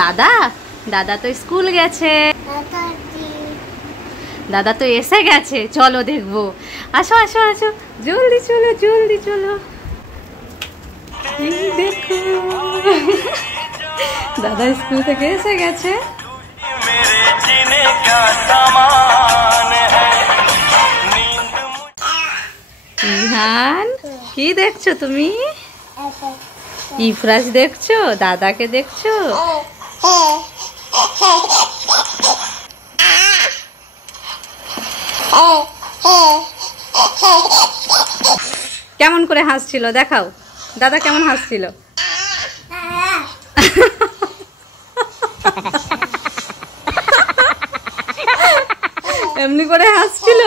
দাদা দাদা তো স্কুল গেছে, দাদা তো এসে গেছে, চলো দেখবো। আসো আসো আসো, জলদি চলো জলদি চলো। দেখো দাদা স্কুল থেকে এসে গেছে। ইহান কি দেখছো তুমি? ইফরাজ দেখছো, দাদাকে দেখছো? কেমন করে হাসছিল দেখাও, দাদা কেমন হাসছিল? এমনি করে হাসছিল।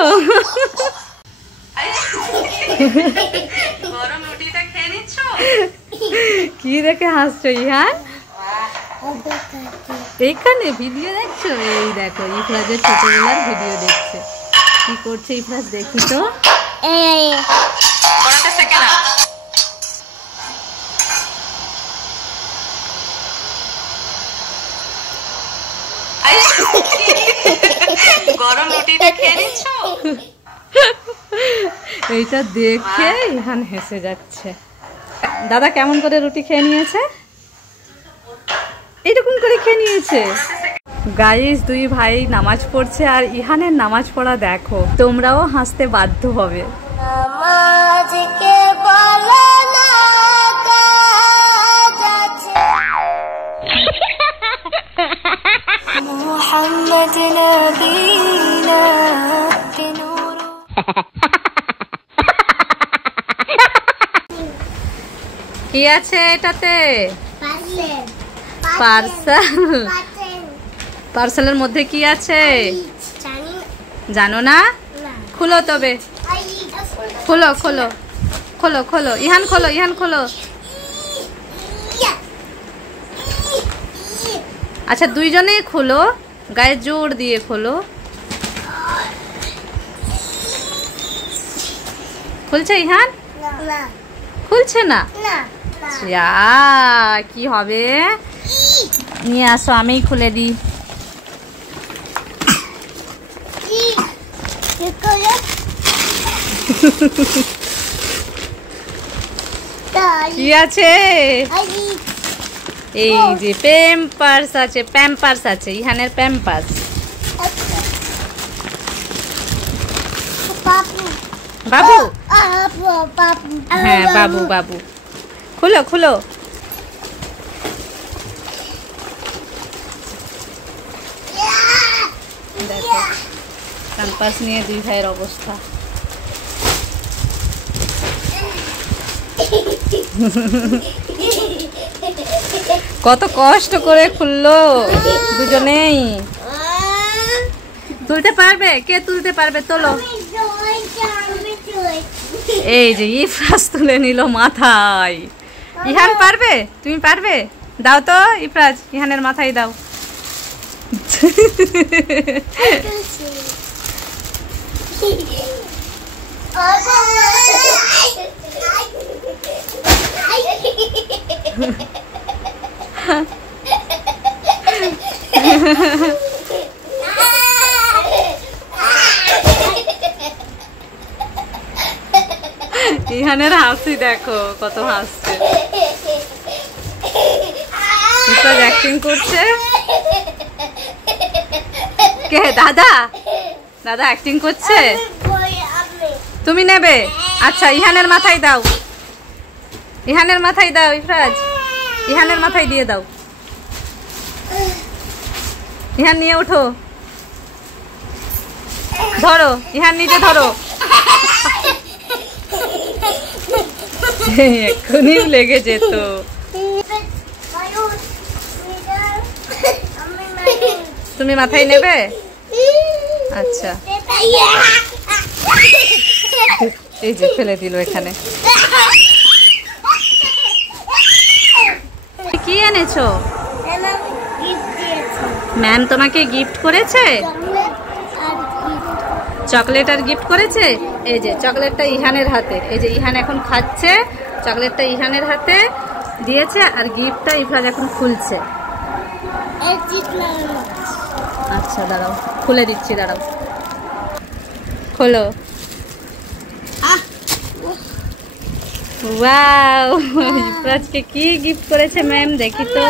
কি দেখে হাসছো ইহান? এইখানে ভিডিও দেখছো? এই দেখো ইফরাজের ছোটবেলার ভিডিও দেখছে। কি করছে ইফরাজ দেখি তো। গরম রুটিটা খেয়ে নিচ্ছ? এইটা দেখে ইহান হেসে যাচ্ছে। দাদা কেমন করে রুটি খেয়ে নিয়েছে? এইরকম করে খেয়ে নিয়েছে। গাইস দুই ভাই নামাজ পড়ছে আর ইহানের নামাজ পড়া দেখো, তোমরাও হাসতে বাধ্য হবে। কি আছে এটাতে? পার্সেল। পার্সেলের মধ্যে কি আছে জানো না? খুলো তবে, খোলো খোলো খোলো খোলো ইহান খোলো, ইহান খোলো। আচ্ছা দুইজনেই খোলো, গায়ে জোর দিয়ে খোলো। খুলছে ইহান? খুলছে না? কি হবে? নিয়ে আসো আমি খুলে দিই। কি আছে? এই যে প্যাম্পার্স আছে, প্যাম্পার্স আছে, ইহানের প্যাম্পার্স। বাবু? হ্যাঁ বাবু বাবু। খুলো খুলো। দেখো প্যাম্পার্স নিয়ে দুই ভাইয়ের অবস্থা। কত কষ্ট করে খুললো দুজনেই। তুলতে পারবে? কে তুলতে পারবে? তোলো। এই যে ইফরাজ তুলে নিল মাথায়। ইহান পারবে? তুমি পারবে? দাও তো ইফরাজ, ইহানের মাথায় দাও। ইহানের হাসি দেখো কত হাসছে। ইফরাজ অ্যাক্টিং করছে। কে? দাদা? দাদা অ্যাক্টিং করছে? তুমি নেবে? আচ্ছা ইহানের মাথায় দাও, ইহানের মাথায় দাও ইফরাজ, ইহানের মাথায় দিয়ে দাও। ইহান নিয়ে ওঠো, ধরো ইহান নিজে ধরো। এক্ষুনি লেগে যেত। তুমি মাথায় নেবে? আচ্ছা এই যে ফেলে দিল এখানে। কি এনেছো? ম্যাম তোমাকে গিফট করেছে? চকলেট আর গিফট করেছে। এই যে চকলেটটা ইহানের হাতে, এই যে ইহান এখন খাচ্ছে, চকলেটটা ইহানের হাতে দিয়েছে আর গিফটটা ইফরাজ এখন খুলছে। আচ্ছা দাঁড়াও, খুলে দিচ্ছি, দাঁড়াও, খোলো। ওয়াও, ইফরাজকে কি গিফট করেছে ম্যাম, দেখি তো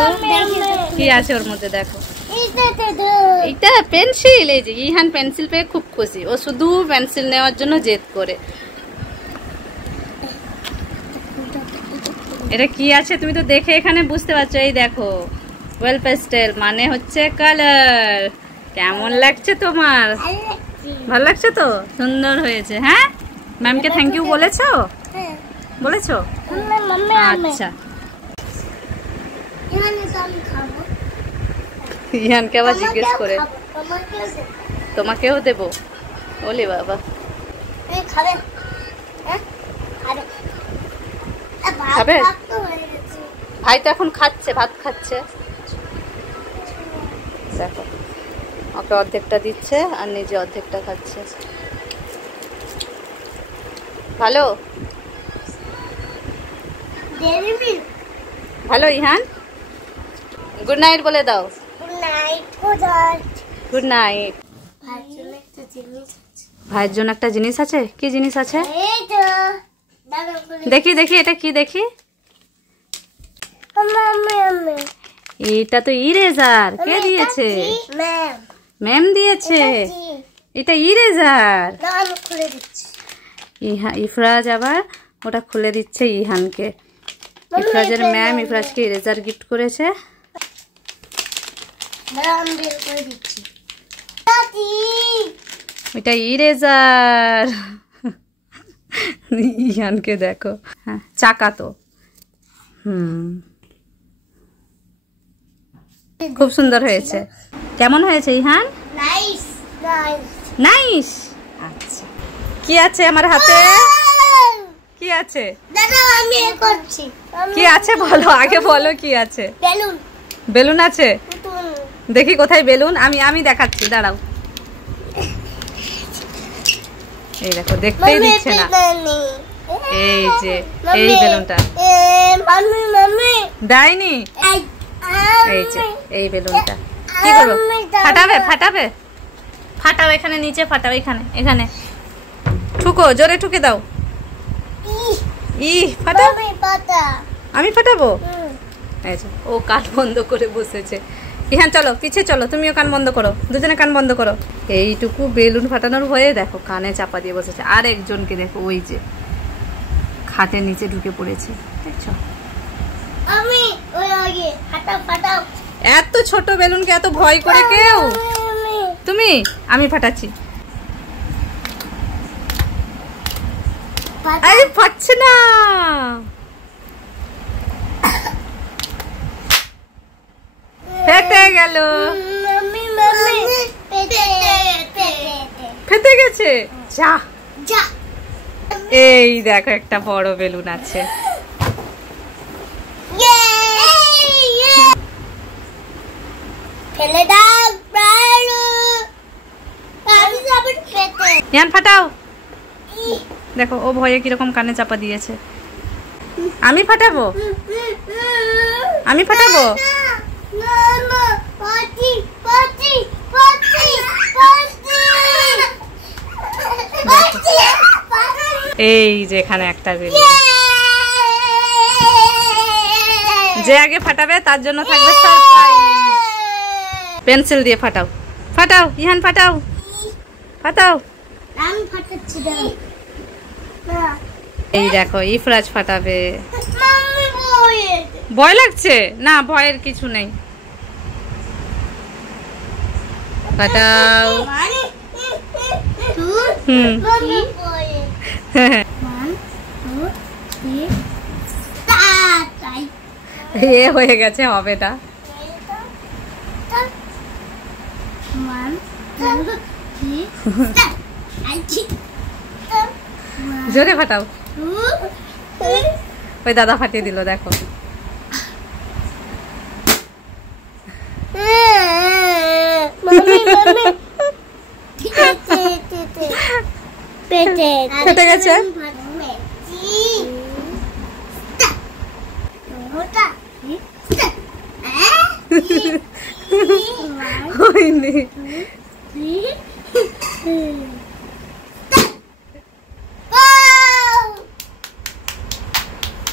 কি আছে ওর মধ্যে। দেখো, এটা পেন্সিল। এই যে ইহান পেন্সিল পেয়ে খুব খুশি, ও শুধু পেন্সিল নেওয়ার জন্য জেদ করে। এটা কি আছে তুমি তো দেখে এখানে বুঝতে পারছো। এই দেখো, ওয়েল পেস্টেল মানে হচ্ছে কালার। কেমন লাগছে তোমার? ভালো লাগছে তো? সুন্দর হয়েছে। হ্যাঁ, ম্যামকে থ্যাংক ইউ বলেছো? বলেছো? আচ্ছা, ইহানকে আবার জিজ্ঞেস করে তোমাকেও দেবো? ওলে বাবা, খাবে? ভাই তো এখন খাচ্ছে, ভাত খাচ্ছে। দেখো, ওকে অর্ধেকটা দিচ্ছে আর নিজে অর্ধেকটা খাচ্ছে। ভালো ভালো। ইহান গুড নাইট বলে দাও। Good night. ভাইয়ের জন্য একটা জিনিস আছে। কি জিনিস আছে? দেখি দেখি, এটা কি দেখি? এটা তো ইরেজার। কে দিয়েছে? ম্যাম দিয়েছে। এটা ইরেজার। ইফরাজ আবার ওটা খুলে দিচ্ছে ইহানকে। ইফরাজের ম্যাম ইফরাজকে ইরেজার গিফট করেছে। এটা ইরেজার। ইহানকে দেখো, হ্যাঁ চাকা তো। খুব সুন্দর হয়েছে। কেমন হয়েছে ইহান? Nice nice. আচ্ছা, কি আছে আমার হাতে? কি আছে? কি আছে বলো, আগে বলো কি আছে। বেলুন। বেলুন আছে? দেখি কোথায় বেলুন। আমি দেখাচ্ছি, দাঁড়াও। এই দেখো, দেখতেই দিচ্ছে না। এই যে এই বেলুনটা দেয়নি। এই যে এই বেলুনটা কি করবো? ফাটাবে? ফাটাবে? ফাটাও, এখানে নিচে ফাটাও, এখানে এখানে ঠুকো, জোরে ঠুকে দাও। ফাটাও। আমি ফাটাবো? ও কান বন্ধ করে বসেছে। ইহান চলো পিছে চলো, তুমিও কান বন্ধ করো, দুজনে কান বন্ধ করো। এইটুকু বেলুন ফাটানোর হয়ে দেখো কানে চাপা দিয়ে বসেছে। আর একজনকে দেখো, ওই যে খাটের নিচে ঢুকে পড়েছে, দেখছো? এত ছোট বেলুনকে এত ভয় করে কেউ? তুমি? আমি ফাটাচ্ছি। আরে ফাটছে না। ফেটে গেল। ফেটে গেছে। যা যা। এই দেখো, একটা বড় বেলুন আছে। ফেলে দাও ইয়ান, ফাটাও। দেখো ও ভয়ে কিরকম কানে চাপা দিয়েছে। আমি ফাটাবো? আমি ফাটাবো? এই যে এখানে একটা বেলুন। যে আগে ফাটাবে তার জন্য থাকবে সারপ্রাইজ। পেন্সিল দিয়ে ফাটাও। ফাটাও ইহান, ফাটাও ফাটাও। আমি ফাটাচ্ছি, দাও। এই দেখো ইফরাজ ফাটাবে। ভয় লাগছে? না, ভয়ের কিছু নেই। ফাটাও। এ হয়ে গেছে, হবে না। জোরে ফাটাও। ওই দাদা ফাটিয়ে দিল, দেখো। ফেটে গেছে।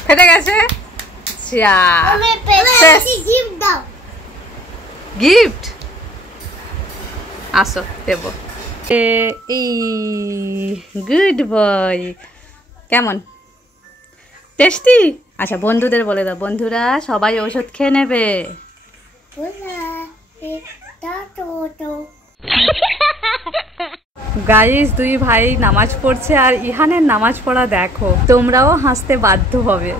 ফেটে গেছে। গিফট আসো দেব। Good boy. কেমন টেস্টি? আচ্ছা বন্ধুদের বলে দাও, বন্ধুরা সবাই ওষুধ খেয়ে নেবে। গাইস দুই ভাই নামাজ পড়ছে আর ইহানের নামাজ পড়া দেখো, তোমরাও হাসতে বাধ্য হবে।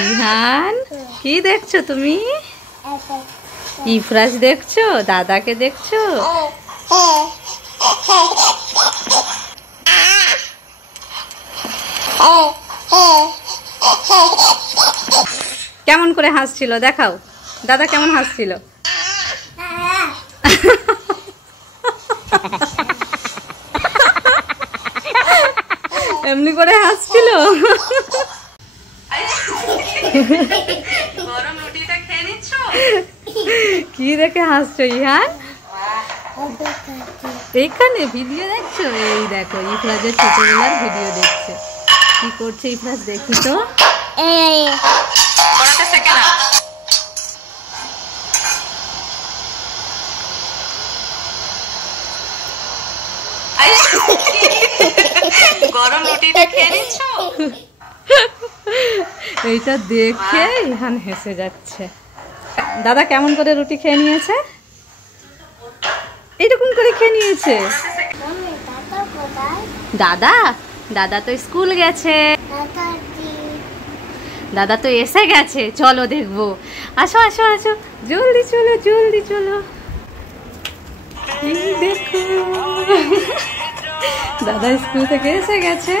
ইহান কি দেখছো তুমি? ইফরাজ দেখছো? দাদাকে দেখছো? কেমন করে হাসছিল দেখাও, দাদা কেমন হাসছিল? এমনি করে হাসছিল। কি দেখে হাসছো ইহান? এইখানে ভিডিও দেখছো? এই দেখো ইফরাজের ছোটবেলার ভিডিও দেখছে। কি করছে ইফরাজ দেখি তো। গরম রুটিটা খেয়ে নিচ্ছ? এইটা দেখে ইহান হেসে যাচ্ছে। দাদা কেমন করে রুটি খেয়ে নিয়েছে? এইরকম করে খেয়ে নিয়েছে। দাদা দাদা তো স্কুল গেছে। দাদা তো এসে গেছে, চলো দেখবো। আসো আসো আসো, জলদি চলো জলদি চলো। দেখো দাদা স্কুল থেকে এসে গেছে।